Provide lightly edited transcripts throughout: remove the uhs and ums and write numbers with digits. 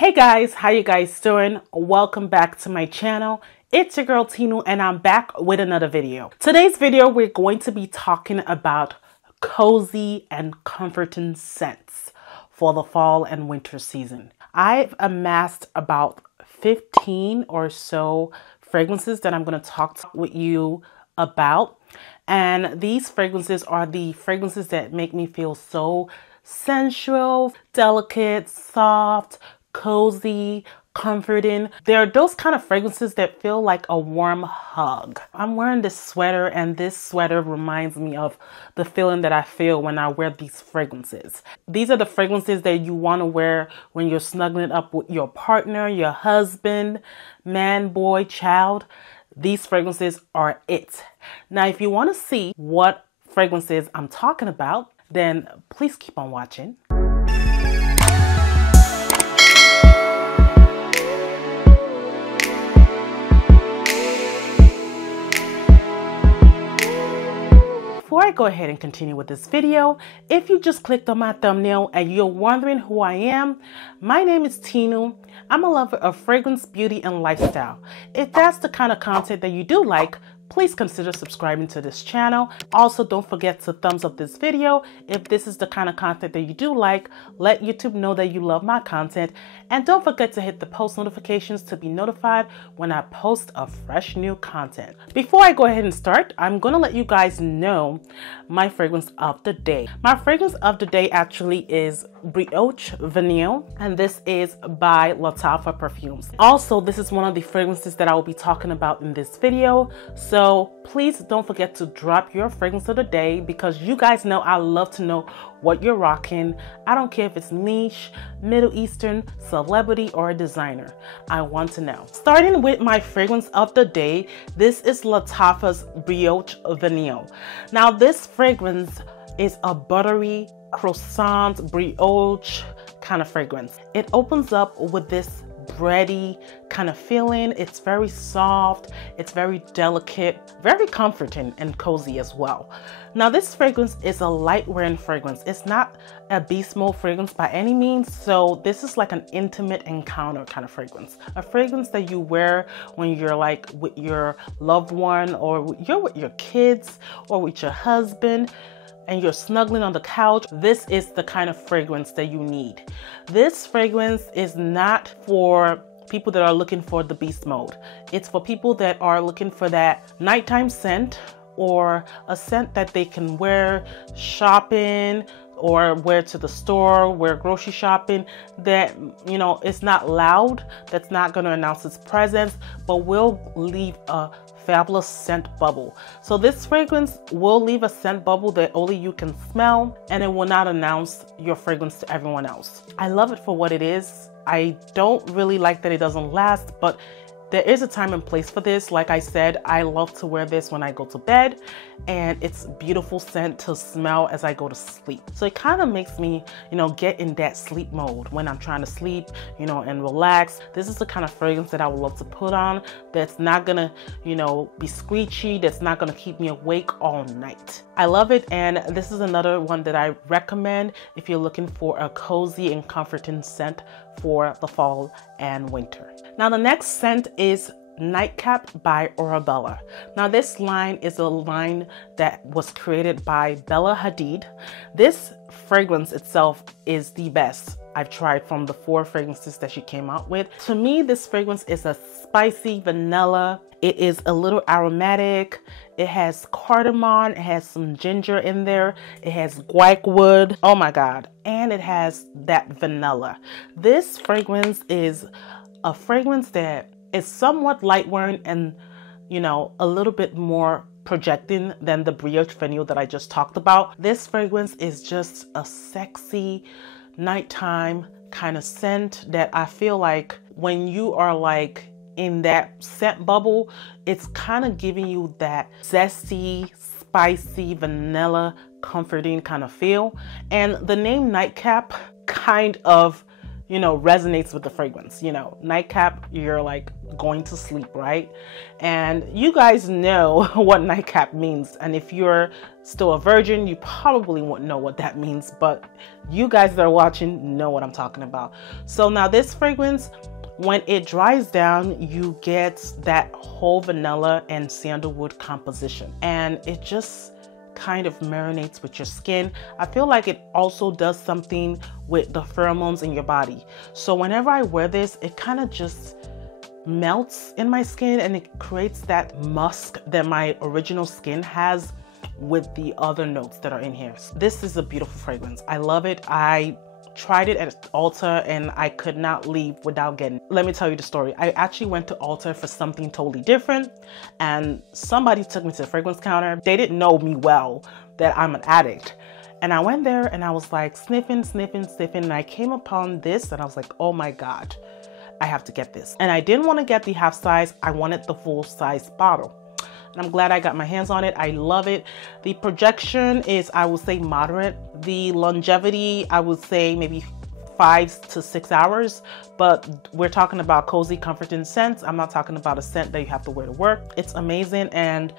Hey guys, how you guys doing? Welcome back to my channel. It's your girl Tinu and I'm back with another video. Today's video we're going to be talking about cozy and comforting scents for the fall and winter season. I've amassed about 15 or so fragrances that I'm going to talk with you about, and these fragrances are the fragrances that make me feel so sensual, delicate, soft, cozy, comforting. There are those kind of fragrances that feel like a warm hug. I'm wearing this sweater and this sweater reminds me of the feeling that I feel when I wear these fragrances. These are the fragrances that you want to wear when you're snuggling up with your partner, your husband, man, boy, child. These fragrances are it. Now, if you want to see what fragrances I'm talking about, then please keep on watching. Before I go ahead and continue with this video, if you just clicked on my thumbnail and you're wondering who I am, my name is Tinu. I'm a lover of fragrance, beauty, and lifestyle. If that's the kind of content that you do like, please consider subscribing to this channel. Also, don't forget to thumbs up this video if this is the kind of content that you do like. Let YouTube know that you love my content. And don't forget to hit the post notifications to be notified when I post a fresh new content. Before I go ahead and start, I'm going to let you guys know my fragrance of the day. My fragrance of the day actually is Brioche Vanille, and this is by Lattafa Perfumes. Also, this is one of the fragrances that I will be talking about in this video. So please don't forget to drop your fragrance of the day, because you guys know I love to know what you're rocking. I don't care if it's niche, Middle Eastern, celebrity, or a designer. I want to know. Starting with my fragrance of the day, this is Lattafa's Brioche Vanille. Now this fragrance is a buttery croissant brioche kind of fragrance. It opens up with this bready kind of feeling. It's very soft, it's very delicate, very comforting and cozy as well. Now this fragrance is a light wearing fragrance. It's not a beast mode fragrance by any means, so this is like an intimate encounter kind of fragrance. A fragrance that you wear when you're like with your loved one, or you're with your kids, or with your husband, and you're snuggling on the couch. This is the kind of fragrance that you need. This fragrance is not for people that are looking for the beast mode. It's for people that are looking for that nighttime scent, or a scent that they can wear shopping, or wear to the store, wear grocery shopping, that, you know, it's not loud, that's not going to announce its presence, but will leave a fabulous scent bubble. So this fragrance will leave a scent bubble that only you can smell, and it will not announce your fragrance to everyone else. I love it for what it is. I don't really like that it doesn't last, but there is a time and place for this. Like I said, I love to wear this when I go to bed, and it's a beautiful scent to smell as I go to sleep. So it kind of makes me, you know, get in that sleep mode when I'm trying to sleep, you know, and relax. This is the kind of fragrance that I would love to put on, that's not gonna, you know, be screechy, that's not gonna keep me awake all night. I love it, and this is another one that I recommend if you're looking for a cozy and comforting scent for the fall and winter. Now the next scent is Nightcap by Orebella. Now this line is a line that was created by Bella Hadid. This fragrance itself is the best I've tried from the 4 fragrances that she came out with. To me, this fragrance is a spicy vanilla. It is a little aromatic. It has cardamom, it has some ginger in there, it has guaiac wood, oh my god, and it has that vanilla. This fragrance is a fragrance that is somewhat light wearing and, you know, a little bit more projecting than the Brioche Vanille that I just talked about. This fragrance is just a sexy nighttime kind of scent that I feel like when you are like in that scent bubble, it's kind of giving you that zesty, spicy, vanilla, comforting kind of feel. And the name Nightcap kind of, resonates with the fragrance. Nightcap, you're like going to sleep, right? And you guys know what nightcap means. And if you're still a virgin, you probably won't know what that means, but you guys that are watching know what I'm talking about. So now this fragrance, when it dries down, you get that whole vanilla and sandalwood composition, and it just kind of marinates with your skin. I feel like it also does something with the pheromones in your body. So whenever I wear this, it kind of just melts in my skin, and it creates that musk that my original skin has with the other notes that are in here. This is a beautiful fragrance. I love it. I tried it at Ulta and I could not leave without getting it. Let me tell you the story. I actually went to Ulta for something totally different, and somebody took me to the fragrance counter. They didn't know me well, that I'm an addict. And I went there and I was like sniffing, and I came upon this and I was like, oh my God, I have to get this. And I didn't want to get the half size. I wanted the full size bottle. And I'm glad I got my hands on it. I love it. The projection is, I would say, moderate. The longevity, I would say maybe 5 to 6 hours, but we're talking about cozy, comforting scents. I'm not talking about a scent that you have to wear to work. It's amazing, and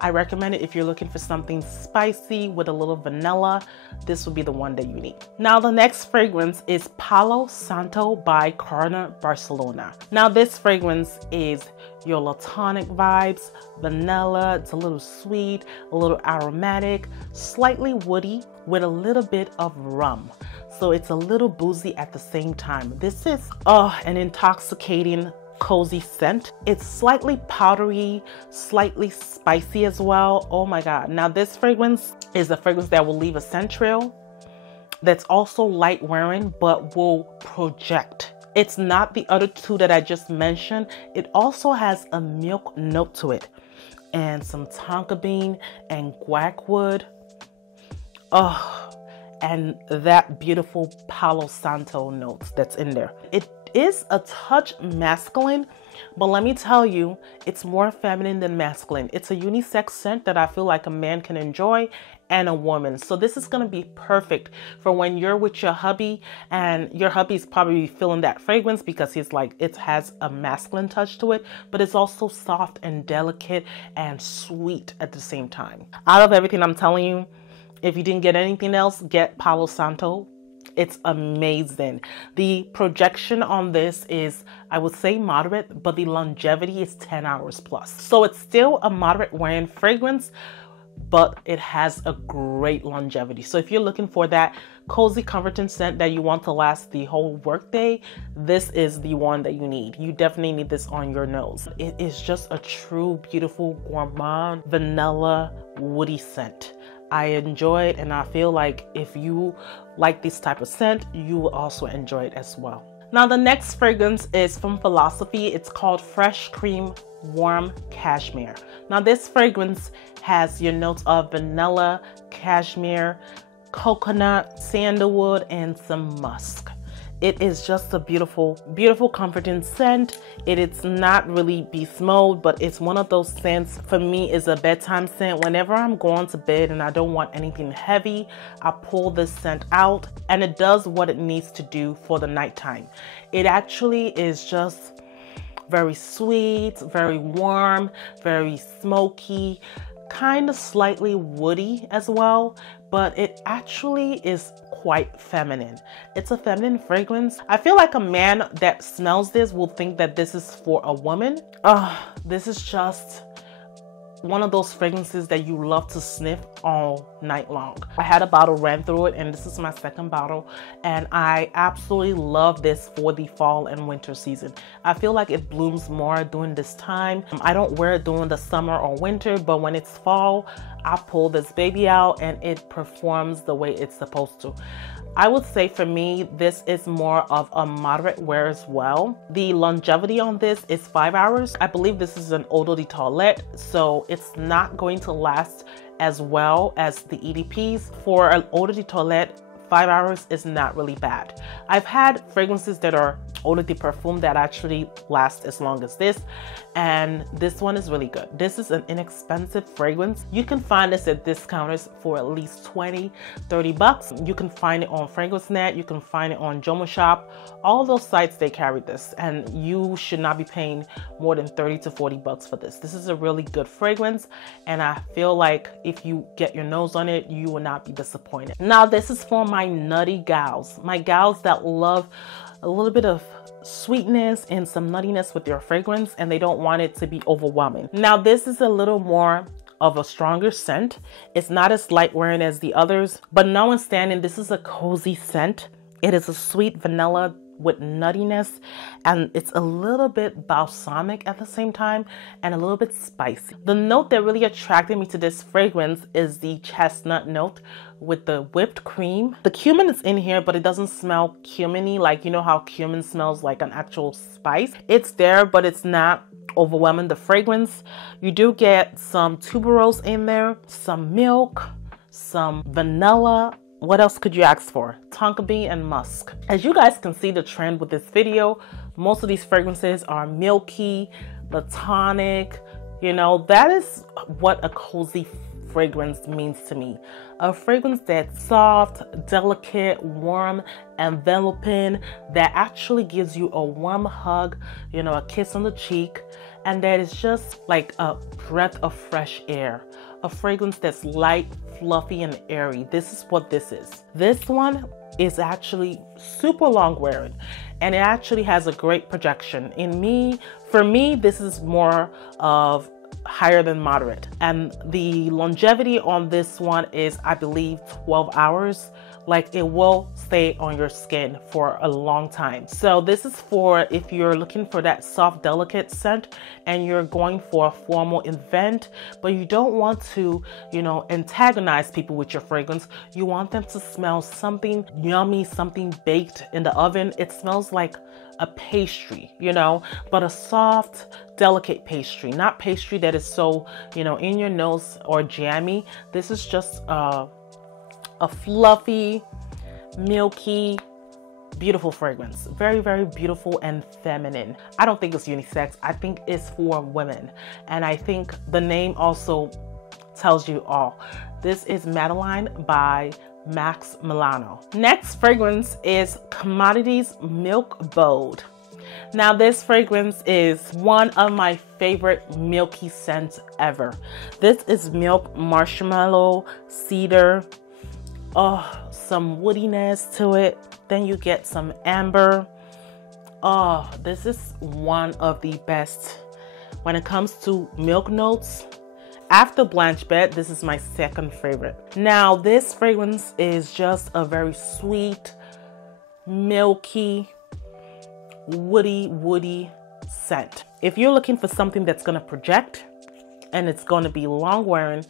I recommend it if you're looking for something spicy with a little vanilla. This would be the one that you need. Now, the next fragrance is Palo Santo by Carner, Barcelona. Now, this fragrance is your latonic vibes, vanilla. It's a little sweet, a little aromatic, slightly woody with a little bit of rum. So it's a little boozy at the same time. This is an intoxicating, cozy scent. It's slightly powdery, slightly spicy as well. Oh my God. Now this fragrance is a fragrance that will leave a scent trail that's also light wearing but will project. It's not the other two that I just mentioned. It also has a milk note to it and some tonka bean and guacwood. And that beautiful Palo Santo notes that's in there. It is a touch masculine, but let me tell you, it's more feminine than masculine. It's a unisex scent that I feel like a man can enjoy and a woman. So this is going to be perfect for when you're with your hubby, and your hubby's probably feeling that fragrance because he's like, it has a masculine touch to it, but it's also soft and delicate and sweet at the same time. Out of everything I'm telling you, if you didn't get anything else, get Palo Santo. It's amazing. The projection on this is, I would say, moderate, but the longevity is 10 hours plus. So it's still a moderate wearing fragrance, but it has a great longevity. So if you're looking for that cozy, comforting scent that you want to last the whole workday, this is the one that you need. You definitely need this on your nose. It is just a true, beautiful, gourmand, vanilla, woody scent. I enjoy it, and I feel like if you like this type of scent, you will also enjoy it as well. Now, the next fragrance is from Philosophy. It's called Fresh Cream Warm Cashmere. Now, this fragrance has your notes of vanilla, cashmere, coconut, sandalwood, and some musk. It is just a beautiful, beautiful, comforting scent. It's not really beast mode, but it's one of those scents, for me, is a bedtime scent. Whenever I'm going to bed and I don't want anything heavy, I pull this scent out, and it does what it needs to do for the nighttime. It actually is just very sweet, very warm, very smoky, kind of slightly woody as well, but it actually is quite feminine. It's a feminine fragrance. I feel like a man that smells this will think that this is for a woman. This is just one of those fragrances that you love to sniff all night long. I had a bottle, ran through it, and this is my second bottle, and I absolutely love this for the fall and winter season. I feel like it blooms more during this time. I don't wear it during the summer or winter, but when it's fall, I pull this baby out and it performs the way it's supposed to. I would say for me, this is more of a moderate wear as well. The longevity on this is 5 hours. I believe this is an eau de toilette, so it's not going to last as well as the EDPs. For an eau de toilette, 5 hours is not really bad. I've had fragrances that are eau de parfum that actually last as long as this, and this one is really good. This is an inexpensive fragrance. You can find this at discounters for at least 20-30 bucks. You can find it on FragranceNet, you can find it on Jomo Shop. All those sites, they carry this, and you should not be paying more than 30 to 40 bucks for this. This is a really good fragrance, and I feel like if you get your nose on it, you will not be disappointed. Now, this is for my nutty gals, my gals that love a little bit of sweetness and some nuttiness with your fragrance, and they don't want it to be overwhelming. Now, this is a little more of a stronger scent. It's not as light wearing as the others, but notwithstanding, this is a cozy scent. It is a sweet vanilla with nuttiness, and it's a little bit balsamic at the same time and a little bit spicy. The note that really attracted me to this fragrance is the chestnut note with the whipped cream. The cumin is in here, but it doesn't smell cuminy, like you know how cumin smells like an actual spice. It's there, but it's not overwhelming the fragrance. You do get some tuberose in there, some milk, some vanilla. What else could you ask for? Tonka bean and musk. As you guys can see the trend with this video, most of these fragrances are milky, platonic. You know, that is what a cozy fragrance means to me. A fragrance that's soft, delicate, warm, enveloping, that actually gives you a warm hug, you know, a kiss on the cheek, and that is just like a breath of fresh air. A fragrance that's light, fluffy, and airy. This is what this is. This one is actually super long wearing, and it actually has a great projection. For me, this is more of higher than moderate, and the longevity on this one is, I believe, 12 hours. Like, it will stay on your skin for a long time. So this is for if you're looking for that soft, delicate scent and you're going for a formal event, but you don't want to, you know, antagonize people with your fragrance. You want them to smell something yummy, something baked in the oven. It smells like a pastry, you know, but a soft, delicate pastry, not pastry that is so, you know, in your nose or jammy. This is just a fluffy, milky, beautiful fragrance. Very, very beautiful and feminine. I don't think it's unisex. I think it's for women. And I think the name also tells you all. This is Madeleine by Masque Milano. Next fragrance is Commodities Milk Bold. Now, this fragrance is one of my favorite milky scents ever. This is milk, marshmallow, cedar. Oh, some woodiness to it. Then you get some amber. Oh, this is one of the best when it comes to milk notes. After Blanche Bed, this is my second favorite. Now, this fragrance is just a very sweet, milky, woody scent. If you're looking for something that's going to project and it's going to be long wearing,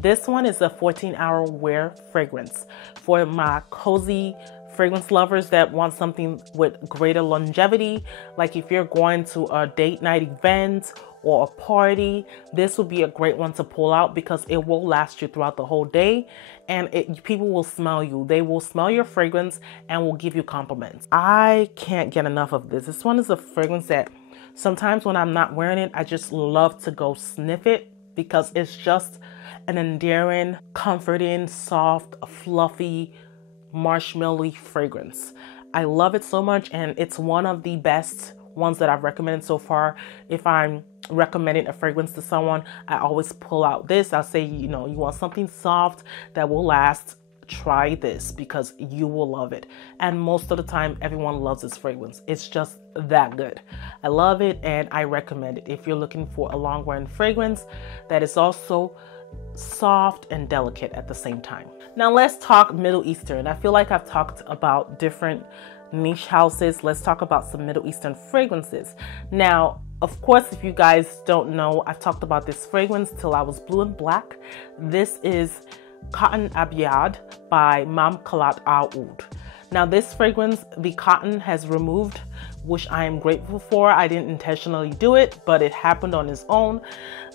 this one is a 14-hour wear fragrance for my cozy fragrance lovers that want something with greater longevity. Like if you're going to a date night event or a party, this would be a great one to pull out because it will last you throughout the whole day, and people will smell you. They will smell your fragrance and will give you compliments. I can't get enough of this. This one is a fragrance that sometimes when I'm not wearing it, I just love to go sniff it because it's just an endearing, comforting, soft, fluffy, marshmallowy fragrance. I love it so much, and it's one of the best ones that I've recommended so far. If I'm recommending a fragrance to someone, I always pull out this. I'll say, you know, you want something soft that will last, try this because you will love it. And most of the time, everyone loves this fragrance. It's just that good. I love it and I recommend it if you're looking for a long wearing fragrance that is also soft and delicate at the same time. Now let's talk Middle Eastern. I feel like I've talked about different niche houses. Let's talk about some Middle Eastern fragrances. Now, of course, if you guys don't know, I've talked about this fragrance till I was blue and black. This is Cotton Abyed by Mamkalat Oud. Now this fragrance, the cotton has removed, which I am grateful for. I didn't intentionally do it, but it happened on its own.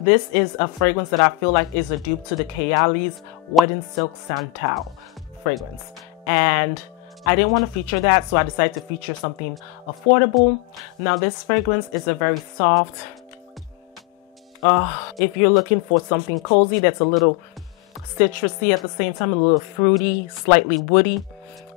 This is a fragrance that I feel like is a dupe to the Kayali's Wedding Silk Santal fragrance. and I didn't want to feature that, so I decided to feature something affordable. Now this fragrance is a very soft, if you're looking for something cozy that's a little citrusy at the same time, a little fruity, slightly woody,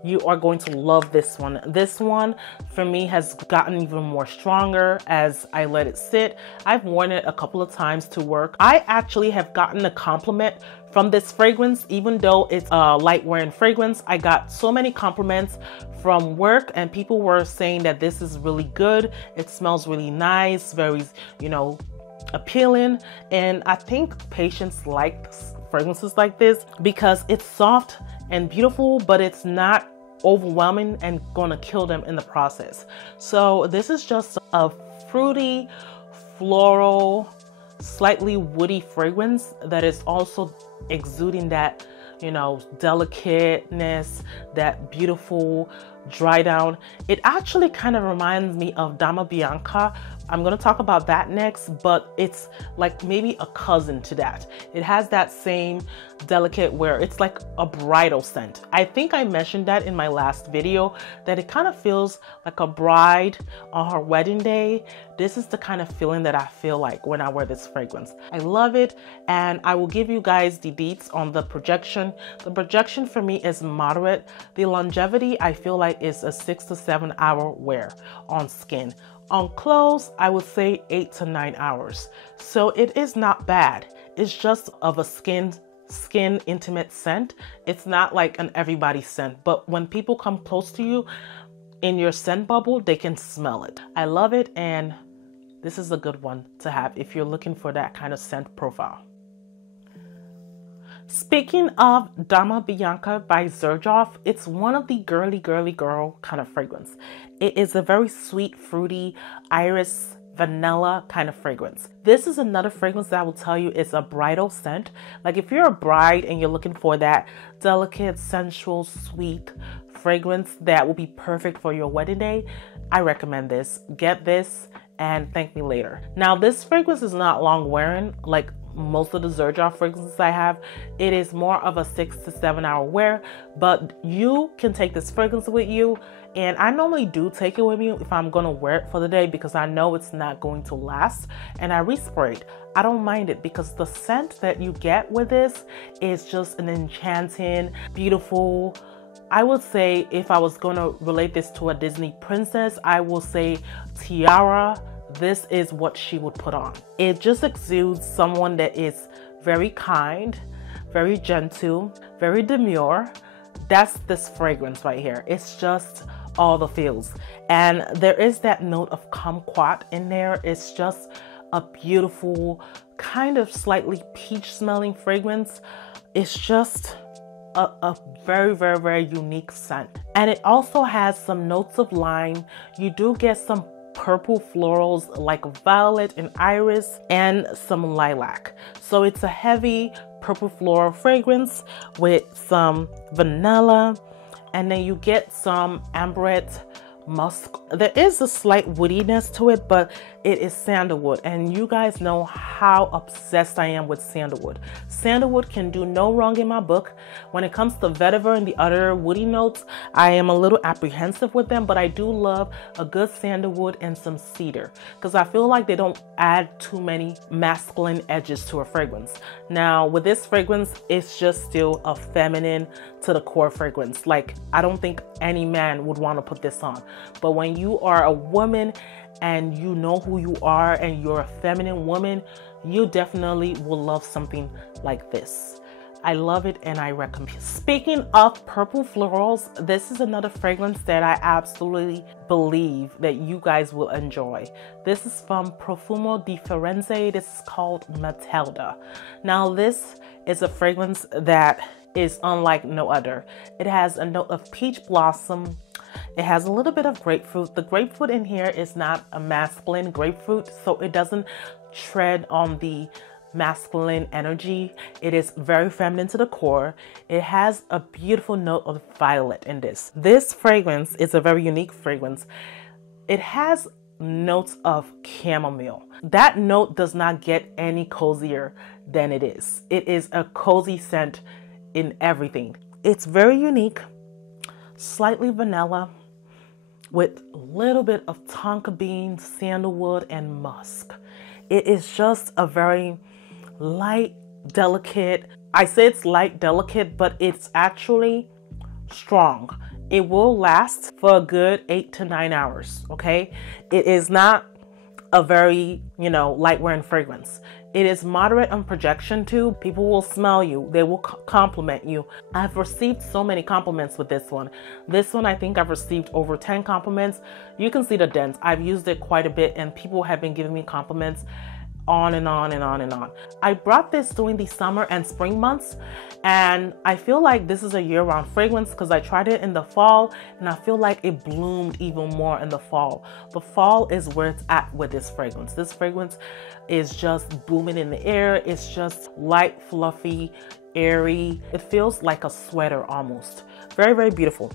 you are going to love this one. This one for me has gotten even more stronger as I let it sit. I've worn it a couple of times to work. I actually have gotten a compliment from this fragrance. Even though it's a light wearing fragrance, I got so many compliments from work, and people were saying that this is really good. It smells really nice, very, appealing. And I think patients like fragrances like this because it's soft and beautiful, but it's not overwhelming and gonna kill them in the process. So this is just a fruity, floral, slightly woody fragrance that is also exuding that, delicateness, that beautiful dry down. It actually kind of reminds me of Dama Bianca. I'm going to talk about that next, but it's like maybe a cousin to that. It has that same delicate where it's like a bridal scent. I think I mentioned that in my last video, that it kind of feels like a bride on her wedding day. This is the kind of feeling that I feel like when I wear this fragrance. I love it, and I will give you guys the deets on the projection. The projection for me is moderate. The longevity I feel like is a 6 to 7 hour wear on skin. On clothes, I would say 8 to 9 hours. So it is not bad. It's just of a skin intimate scent. It's not like an everybody scent, but when people come close to you in your scent bubble, they can smell it. I love it, and this is a good one to have if you're looking for that kind of scent profile. Speaking of Dama Bianca by Xerjoff, it's one of the girly girl kind of fragrance. It is a very sweet, fruity, iris, vanilla kind of fragrance. This is another fragrance that I will tell you is a bridal scent. Like if you're a bride and you're looking for that delicate, sensual, sweet fragrance that will be perfect for your wedding day, I recommend this. Get this and thank me later. Now this fragrance is not long wearing like most of the Xerjoff fragrances I have. It is more of a 6 to 7 hour wear, but you can take this fragrance with you, and I normally do take it with me if I'm gonna wear it for the day because I know it's not going to last, and I respray it. I don't mind it because the scent that you get with this is just an enchanting, beautiful, I would say if I was gonna relate this to a Disney princess, I will say Tiara. This is what she would put on. It just exudes someone that is very kind, very gentle, very demure. That's this fragrance right here. It's just all the feels. And there is that note of kumquat in there. It's just a beautiful, kind of slightly peach smelling fragrance. It's just a very, very, very unique scent. And it also has some notes of lime. You do get some purple florals like violet and iris and some lilac. So it's a heavy purple floral fragrance with some vanilla, and then you get some amberette, musk. There is a slight woodiness to it, but it is sandalwood, and you guys know how obsessed I am with sandalwood. Sandalwood can do no wrong in my book. When it comes to vetiver and the other woody notes, I am a little apprehensive with them, but I do love a good sandalwood and some cedar because I feel like they don't add too many masculine edges to a fragrance. Now with this fragrance, it's just still a feminine to the core fragrance. Like I don't think any man would want to put this on, but when you are a woman and you know who you are and you're a feminine woman, you definitely will love something like this. I love it and I recommend. Speaking of purple florals, this is another fragrance that I absolutely believe that you guys will enjoy. This is from Profumo di Firenze. This is called Matelda. Now this is a fragrance that is unlike no other. It has a note of peach blossom. It has a little bit of grapefruit. The grapefruit in here is not a masculine grapefruit, so it doesn't tread on the masculine energy. It is very feminine to the core. It has a beautiful note of violet in this. This fragrance is a very unique fragrance. It has notes of chamomile. That note does not get any cozier than it is. It is a cozy scent in everything. It's very unique. slightly vanilla with a little bit of tonka bean, sandalwood, and musk. It is just a very light, delicate. I say it's light, delicate, but it's actually strong. It will last for a good 8 to 9 hours, okay? It is not a very, light wearing fragrance. It is moderate on projection too. People will smell you. They will compliment you. I've received so many compliments with this one. This one, I think I've received over 10 compliments. You can see the dents. I've used it quite a bit and people have been giving me compliments on and on and on and on. I brought this during the summer and spring months, and I feel like this is a year-round fragrance because I tried it in the fall and I feel like it bloomed even more in the fall. The fall is where it's at with this fragrance. This fragrance is just booming in the air. It's just light, fluffy, airy. It feels like a sweater almost. Very, very beautiful.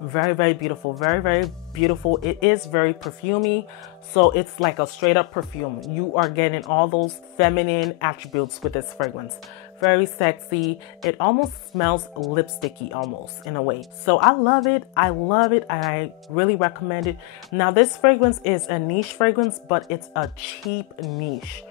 Very, very beautiful. Very, very beautiful. It is very perfumey. So it's like a straight up perfume. You are getting all those feminine attributes with this fragrance. Very sexy. It almost smells lipsticky almost in a way. So I love it. I love it. And I really recommend it. Now this fragrance is a niche fragrance, but it's a cheap niche.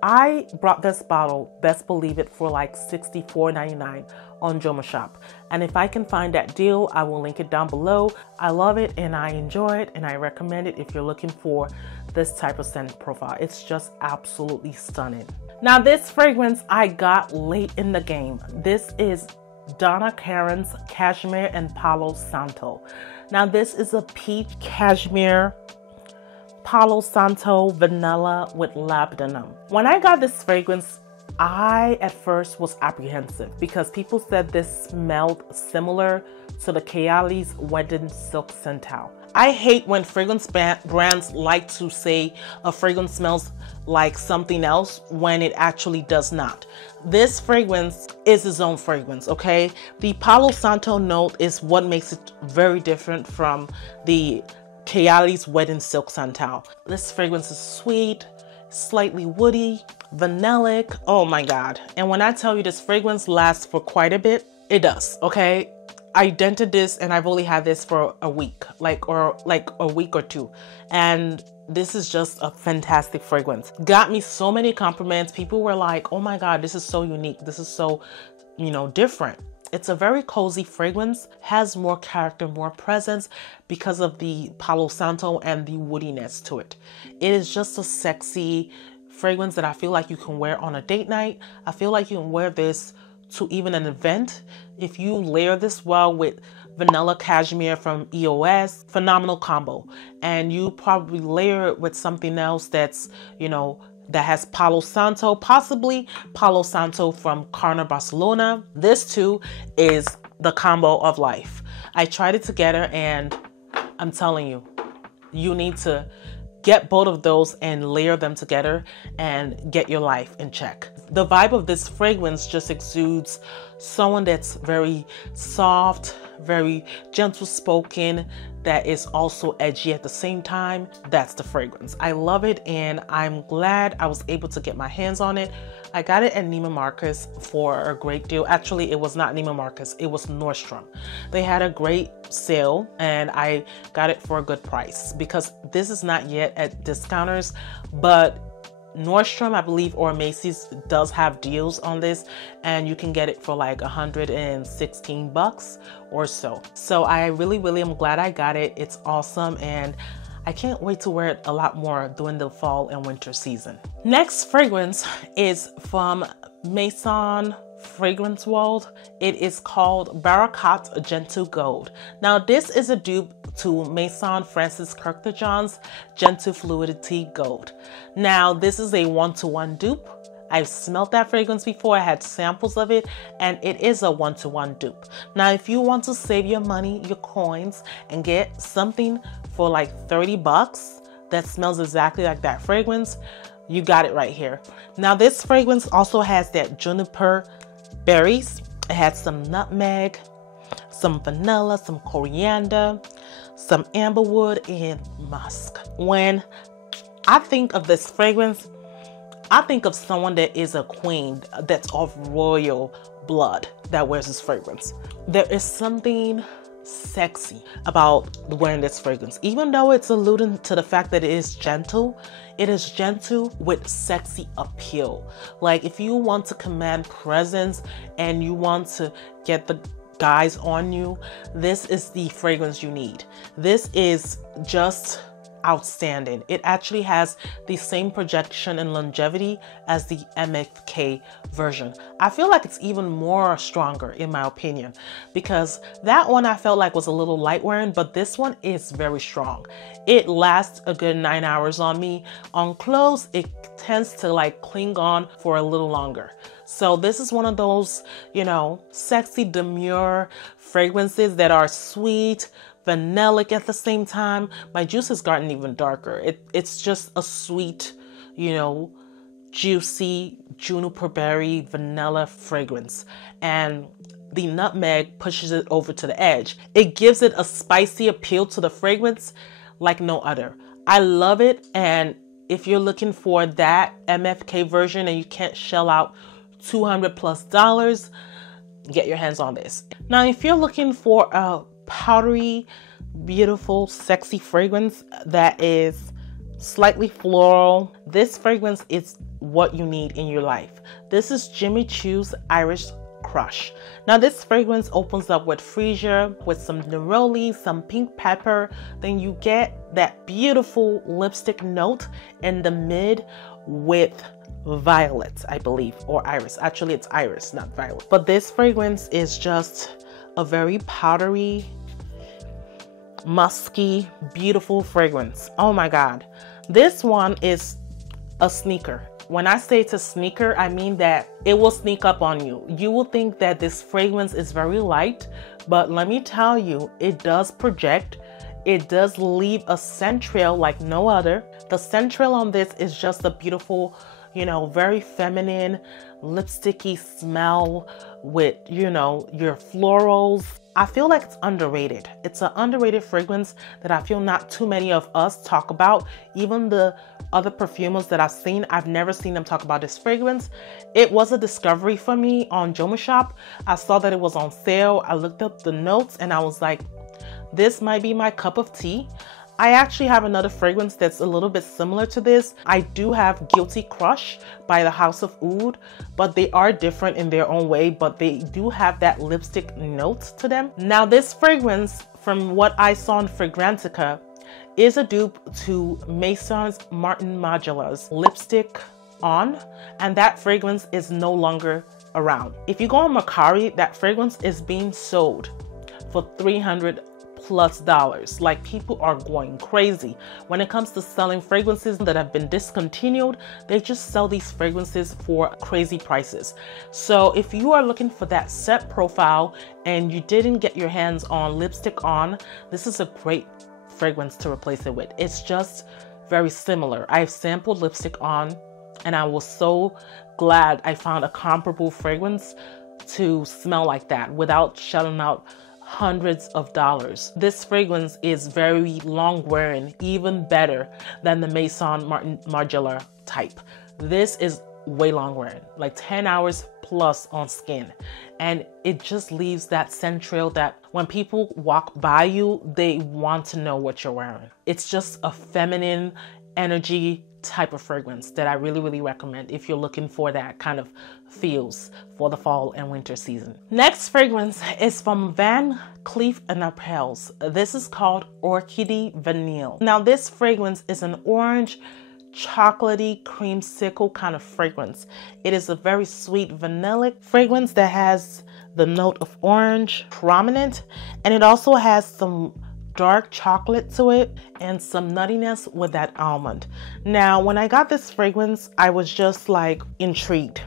I brought this bottle, best believe it, for like $64.99 on Joma Shop. And if I can find that deal, I will link it down below. I love it and I enjoy it and I recommend it if you're looking for this type of scent profile. It's just absolutely stunning. Now this fragrance I got late in the game. This is Donna Karan's Cashmere and Palo Santo. Now this is a peach cashmere Palo Santo vanilla with labdanum. When I got this fragrance, I at first was apprehensive because people said this smelled similar to the Kayali's Wedding Silk Santal. I hate when fragrance brands like to say a fragrance smells like something else when it actually does not. This fragrance is its own fragrance, okay? The Palo Santo note is what makes it very different from the Kayali's Wedding Silk Santal. This fragrance is sweet, slightly woody, vanillic. Oh my God. And when I tell you this fragrance lasts for quite a bit, it does, okay? I dented this and I've only had this for a week, like a week or two. And this is just a fantastic fragrance. Got me so many compliments. People were like, oh my God, this is so unique. This is so, different. It's a very cozy fragrance, has more character, more presence because of the Palo Santo and the woodiness to it. It is just a sexy fragrance that I feel like you can wear on a date night. I feel like you can wear this to even an event. If you layer this well with vanilla cashmere from EOS, phenomenal combo. And you probably layer it with something else that's, that has Palo Santo, possibly Palo Santo from Carner, Barcelona. This too is the combo of life. I tried it together and I'm telling you, you need to get both of those and layer them together and get your life in check. The vibe of this fragrance just exudes someone that's very soft, very gentle spoken, that is also edgy at the same time. That's the fragrance. I love it and I'm glad I was able to get my hands on it. I got it at Neiman Marcus for a great deal. Actually, it was not Neiman Marcus, it was Nordstrom. They had a great sale and I got it for a good price because this is not yet at discounters, but Nordstrom, I believe, or Macy's does have deals on this and you can get it for like $116 or so. So I really am glad I got it. It's awesome and I can't wait to wear it a lot more during the fall and winter season. Next fragrance is from Maison Fragrance World. It is called Barakat Gentle Gold. Now this is a dupe to Maison Francis Kurkdjian's Gentle Fluidity Gold. Now this is a 1-to-1 dupe. I've smelled that fragrance before. I had samples of it and it is a 1-to-1 dupe. Now if you want to save your money, your coins, and get something for like $30 that smells exactly like that fragrance, you got it right here. Now this fragrance also has that juniper berries. It has some nutmeg, some vanilla, some coriander, some amberwood, and musk. When I think of this fragrance, I think of someone that is a queen, that's of royal blood, that wears this fragrance. There is something sexy about wearing this fragrance. Even though it's alluding to the fact that it is gentle with sexy appeal. Like if you want to command presence and you want to get the guys on you, this is the fragrance you need. This is just outstanding. It actually has the same projection and longevity as the MFK version. I feel like it's even more stronger in my opinion, because that one I felt like was a little light wearing, but this one is very strong. It lasts a good 9 hours on me. On clothes, it tends to like cling on for a little longer. So this is one of those, you know, sexy, demure fragrances that are sweet, vanillic at the same time. My juice has gotten even darker. It's just a sweet, you know, juicy juniper berry vanilla fragrance. And the nutmeg pushes it over to the edge. It gives it a spicy appeal to the fragrance like no other. I love it. And if you're looking for that MFK version and you can't shell out $200+, get your hands on this. Now, if you're looking for a powdery, beautiful, sexy fragrance that is slightly floral, this fragrance is what you need in your life. This is Jimmy Choo's Irish Crush. Now this fragrance opens up with freesia, with some neroli, some pink pepper. Then you get that beautiful lipstick note in the mid with violet, I believe, or iris. Actually, it's iris, not violet. But this fragrance is just a very powdery, musky, beautiful fragrance. Oh my God. This one is a sneaker. When I say it's a sneaker, I mean that it will sneak up on you. You will think that this fragrance is very light, but let me tell you, it does project. It does leave a scent trail like no other. The scent trail on this is just a beautiful, you know, very feminine, lipsticky smell with, you know, your florals. I feel like it's underrated. It's an underrated fragrance that I feel not too many of us talk about. Even the other perfumers that I've seen, I've never seen them talk about this fragrance. It was a discovery for me on Joma Shop. I saw that it was on sale. I looked up the notes and I was like, this might be my cup of tea. I actually have another fragrance that's a little bit similar to this. I do have Guilty Crush by the House of Oud, but they are different in their own way, but they do have that lipstick note to them. Now this fragrance, from what I saw in Fragrantica, is a dupe to Maison Martin Margiela's Lipstick On, and that fragrance is no longer around. If you go on Mercari, that fragrance is being sold for $300+. Like, people are going crazy when it comes to selling fragrances that have been discontinued. They just sell these fragrances for crazy prices. So if you are looking for that set profile and you didn't get your hands on Lipstick On, this is a great fragrance to replace it with. It's just very similar. I've sampled Lipstick On and I was so glad I found a comparable fragrance to smell like that without shelling out hundreds of dollars. This fragrance is very long wearing, even better than the Maison Martin Margiela type. This is way long wearing, like 10 hours plus on skin. And it just leaves that scent trail that when people walk by you, they want to know what you're wearing. It's just a feminine energy type of fragrance that I really, really recommend if you're looking for that kind of feels for the fall and winter season. Next fragrance is from Van Cleef & Arpels. This is called Orchidee Vanille. Now this fragrance is an orange, chocolatey, creamsicle kind of fragrance. It is a very sweet vanillic fragrance that has the note of orange prominent, and it also has some dark chocolate to it and some nuttiness with that almond. Now, when I got this fragrance, I was just like intrigued.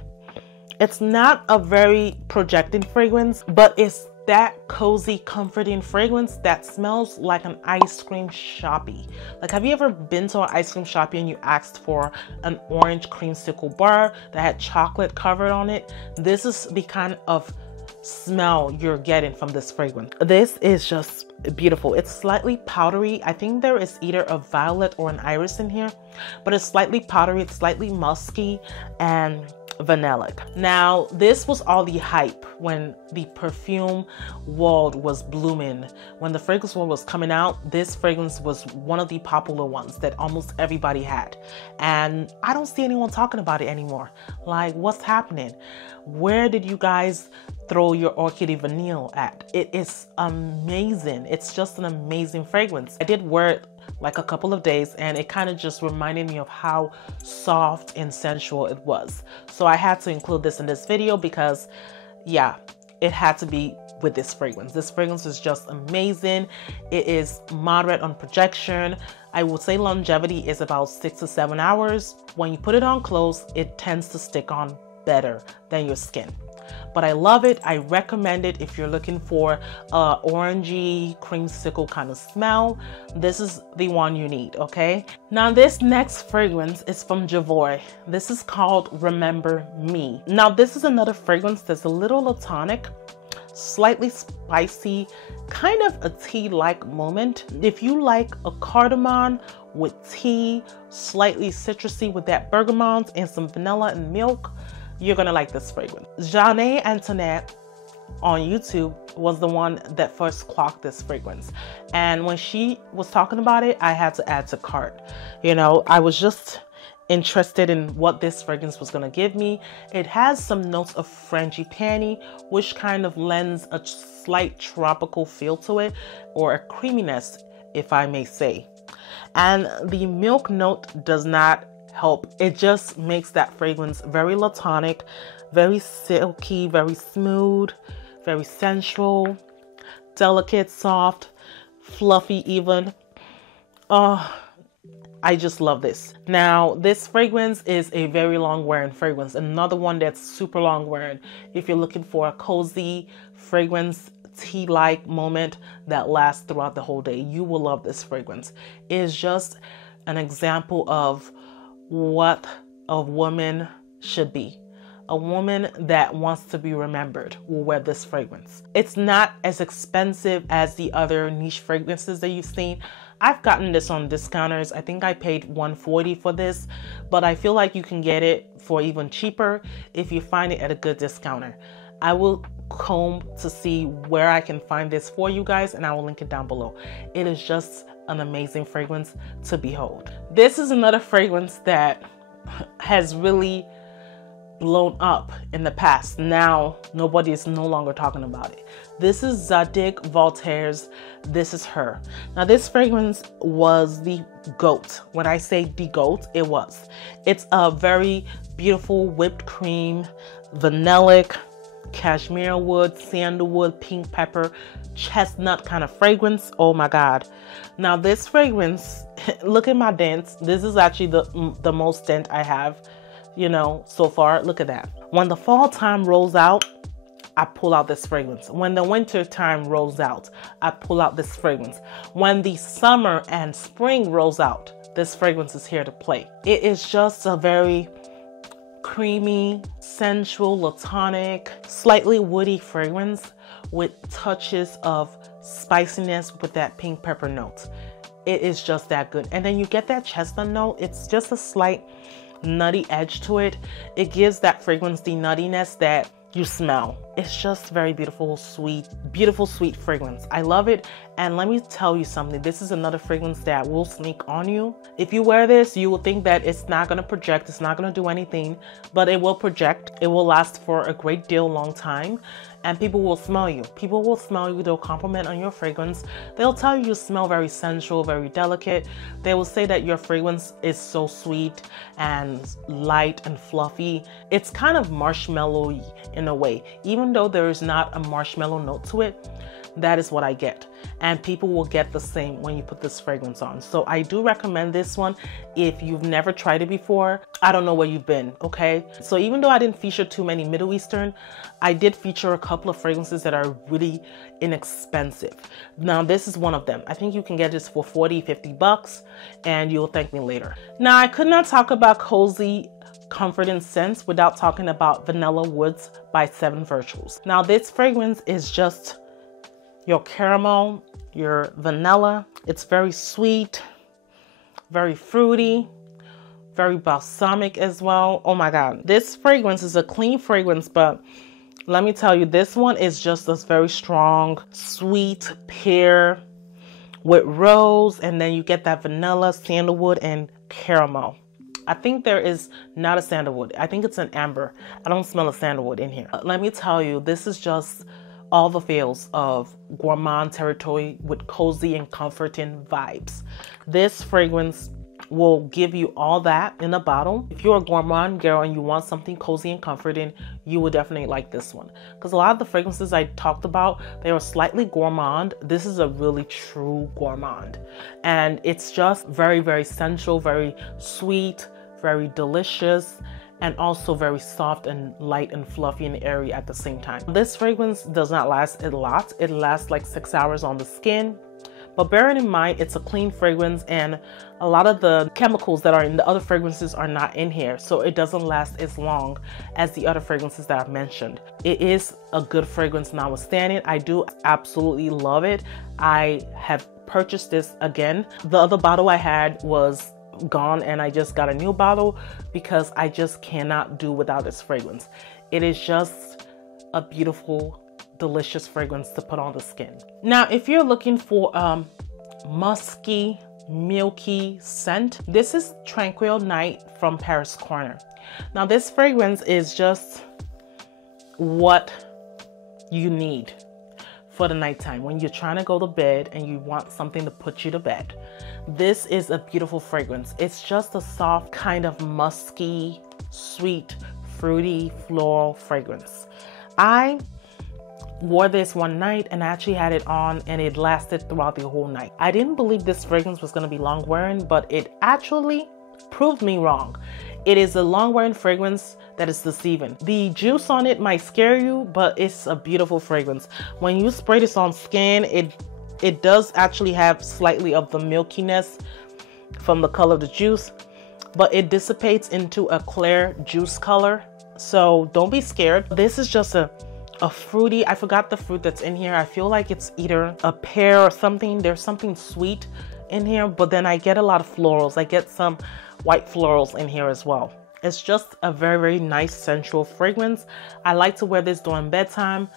It's not a very projecting fragrance, but it's that cozy, comforting fragrance that smells like an ice cream shoppy. Like, have you ever been to an ice cream shoppy and you asked for an orange creamsicle bar that had chocolate covered on it? This is the kind of smell you're getting from this fragrance. This is just beautiful. It's slightly powdery. I think there is either a violet or an iris in here, but it's slightly powdery. It's slightly musky and vanillic. Now, this was all the hype when the perfume world was blooming. When the fragrance world was coming out, this fragrance was one of the popular ones that almost everybody had. And I don't see anyone talking about it anymore. Like, what's happening? Where did you guys throw your Orchid Vanille at? It is amazing. It's just an amazing fragrance. I did wear it like a couple of days and it kind of just reminded me of how soft and sensual it was. So I had to include this in this video because yeah, it had to be with this fragrance. This fragrance is just amazing. It is moderate on projection. I would say longevity is about 6 to 7 hours. When you put it on clothes, it tends to stick on better than your skin. But I love it. I recommend it if you're looking for a orangey creamsicle kind of smell. This is the one you need, okay? Now this next fragrance is from Jovoy. This is called Remember Me. Now this is another fragrance that's a little latonic, slightly spicy, kind of a tea-like moment. If you like a cardamom with tea, slightly citrusy with that bergamot and some vanilla and milk, you're gonna like this fragrance. Jeanne Antoinette on YouTube was the one that first clocked this fragrance. And when she was talking about it, I had to add to cart. You know, I was just interested in what this fragrance was gonna give me. It has some notes of frangipani, which kind of lends a slight tropical feel to it, or a creaminess, if I may say. And the milk note does not help. It just makes that fragrance very latonic, very silky, very smooth, very sensual, delicate, soft, fluffy even. Oh, I just love this. Now, this fragrance is a very long wearing fragrance. Another one that's super long wearing. If you're looking for a cozy fragrance, tea-like moment that lasts throughout the whole day, you will love this fragrance. It is just an example of what a woman should be. A woman that wants to be remembered will wear this fragrance. It's not as expensive as the other niche fragrances that you've seen. I've gotten this on discounters. I think I paid $140 for this, but I feel like you can get it for even cheaper if you find it at a good discounter. I will comb to see where I can find this for you guys, and I will link it down below. It is just an amazing fragrance to behold. This is another fragrance that has really blown up in the past. Now nobody is no longer talking about it. This is Zadig Voltaire's This Is Her. Now this fragrance was the GOAT. When I say the GOAT, it was. It's a very beautiful whipped cream, vanillic, cashmere wood, sandalwood, pink pepper, chestnut kind of fragrance. Oh my God. Now this fragrance, look at my dents. This is actually the most dent I have, you know, so far. Look at that. When the fall time rolls out, I pull out this fragrance. When the winter time rolls out, I pull out this fragrance. When the summer and spring rolls out, this fragrance is here to play. It is just a very creamy, sensual, latonic, slightly woody fragrance with touches of spiciness with that pink pepper note. It is just that good. And then you get that chestnut note. It's just a slight nutty edge to it. It gives that fragrance the nuttiness that you smell. It's just very beautiful, sweet fragrance. I love it. And let me tell you something. This is another fragrance that will sneak on you. If you wear this, you will think that it's not going to project. It's not going to do anything, but it will project. It will last for a great deal long time. And people will smell you. People will smell you. They'll compliment on your fragrance. They'll tell you smell very sensual, very delicate. They will say that your fragrance is so sweet and light and fluffy. It's kind of marshmallowy in a way. Even though there is not a marshmallow note to it, that is what I get. And people will get the same when you put this fragrance on. So I do recommend this one if you've never tried it before. I don't know where you've been, okay? So even though I didn't feature too many Middle Eastern, I did feature a couple of fragrances that are really inexpensive. Now this is one of them. I think you can get this for 40, 50 bucks and you'll thank me later. Now I could not talk about cozy comfort and scents without talking about Vanilla Woods by Seven Virtues. Now this fragrance is just your caramel, your vanilla. It's very sweet, very fruity, very balsamic as well. Oh my God. This fragrance is a clean fragrance, but let me tell you, this one is just this very strong, sweet pear with rose, and then you get that vanilla, sandalwood, and caramel. I think there is not a sandalwood. I think it's an amber. I don't smell a sandalwood in here. Let me tell you, this is just all the feels of gourmand territory with cozy and comforting vibes. This fragrance will give you all that in a bottle. If you're a gourmand girl and you want something cozy and comforting, you will definitely like this one. Because a lot of the fragrances I talked about, they are slightly gourmand. This is a really true gourmand. And it's just very, very sensual, very sweet, very delicious, and also very soft and light and fluffy and airy at the same time. This fragrance does not last a lot. It lasts like 6 hours on the skin. But bearing in mind, it's a clean fragrance and a lot of the chemicals that are in the other fragrances are not in here. So it doesn't last as long as the other fragrances that I've mentioned. It is a good fragrance notwithstanding. I do absolutely love it. I have purchased this again. The other bottle I had was gone and I just got a new bottle because I just cannot do without this fragrance. It is just a beautiful, delicious fragrance to put on the skin. Now, if you're looking for musky, milky scent, this is Tranquil Night from Paris Carner. Now, this fragrance is just what you need for the nighttime when you're trying to go to bed and you want something to put you to bed. This is a beautiful fragrance. It's just a soft kind of musky, sweet, fruity, floral fragrance. I wore this one night and I actually had it on and it lasted throughout the whole night. I didn't believe this fragrance was going to be long wearing, but it actually proved me wrong. It is a long wearing fragrance that is deceiving. The juice on it might scare you, but it's a beautiful fragrance. When you spray this on skin, it does actually have slightly of the milkiness from the color of the juice, but it dissipates into a clear juice color. So don't be scared. This is just a fruity, I forgot the fruit that's in here. I feel like it's either a pear or something. There's something sweet in here, but then I get a lot of florals. I get some white florals in here as well. It's just a very, very nice sensual fragrance. I like to wear this during bedtime.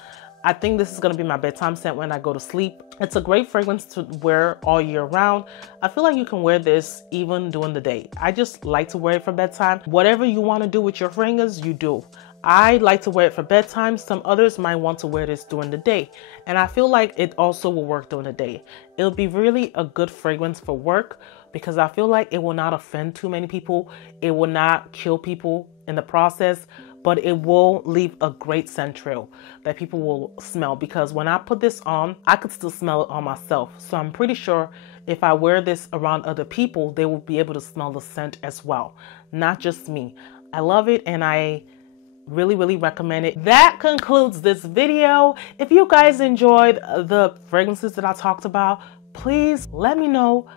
I think this is going to be my bedtime scent when I go to sleep. It's a great fragrance to wear all year round. I feel like you can wear this even during the day. I just like to wear it for bedtime. Whatever you want to do with your fragrance, you do. I like to wear it for bedtime. Some others might want to wear this during the day. And I feel like it also will work during the day. It'll be really a good fragrance for work because I feel like it will not offend too many people. It will not kill people in the process, but it will leave a great scent trail that people will smell, because when I put this on, I could still smell it on myself. So I'm pretty sure if I wear this around other people, they will be able to smell the scent as well, not just me. I love it and I really, really recommend it. That concludes this video. If you guys enjoyed the fragrances that I talked about, please let me know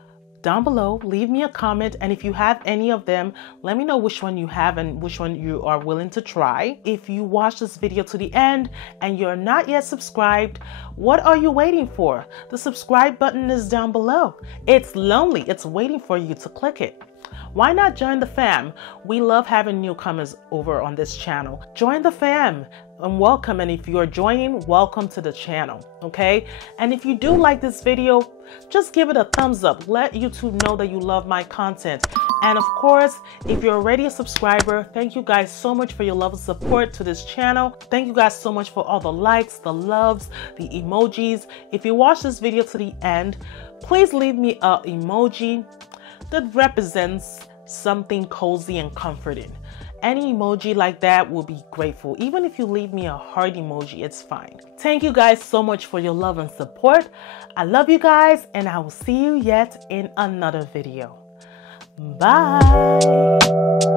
down below. Leave me a comment, and if you have any of them, let me know which one you have and which one you are willing to try. If you watch this video to the end and you're not yet subscribed, what are you waiting for? The subscribe button is down below. It's lonely. It's waiting for you to click it. Why not join the fam? We love having newcomers over on this channel. Join the fam and welcome. And if you're joining, welcome to the channel, okay? And if you do like this video, just give it a thumbs up. Let YouTube know that you love my content. And of course, if you're already a subscriber, thank you guys so much for your love and support to this channel. Thank you guys so much for all the likes, the loves, the emojis. If you watch this video to the end, please leave me an emoji that represents something cozy and comforting. Any emoji like that will be grateful. Even if you leave me a heart emoji, it's fine. Thank you guys so much for your love and support. I love you guys, and I will see you yet in another video. Bye.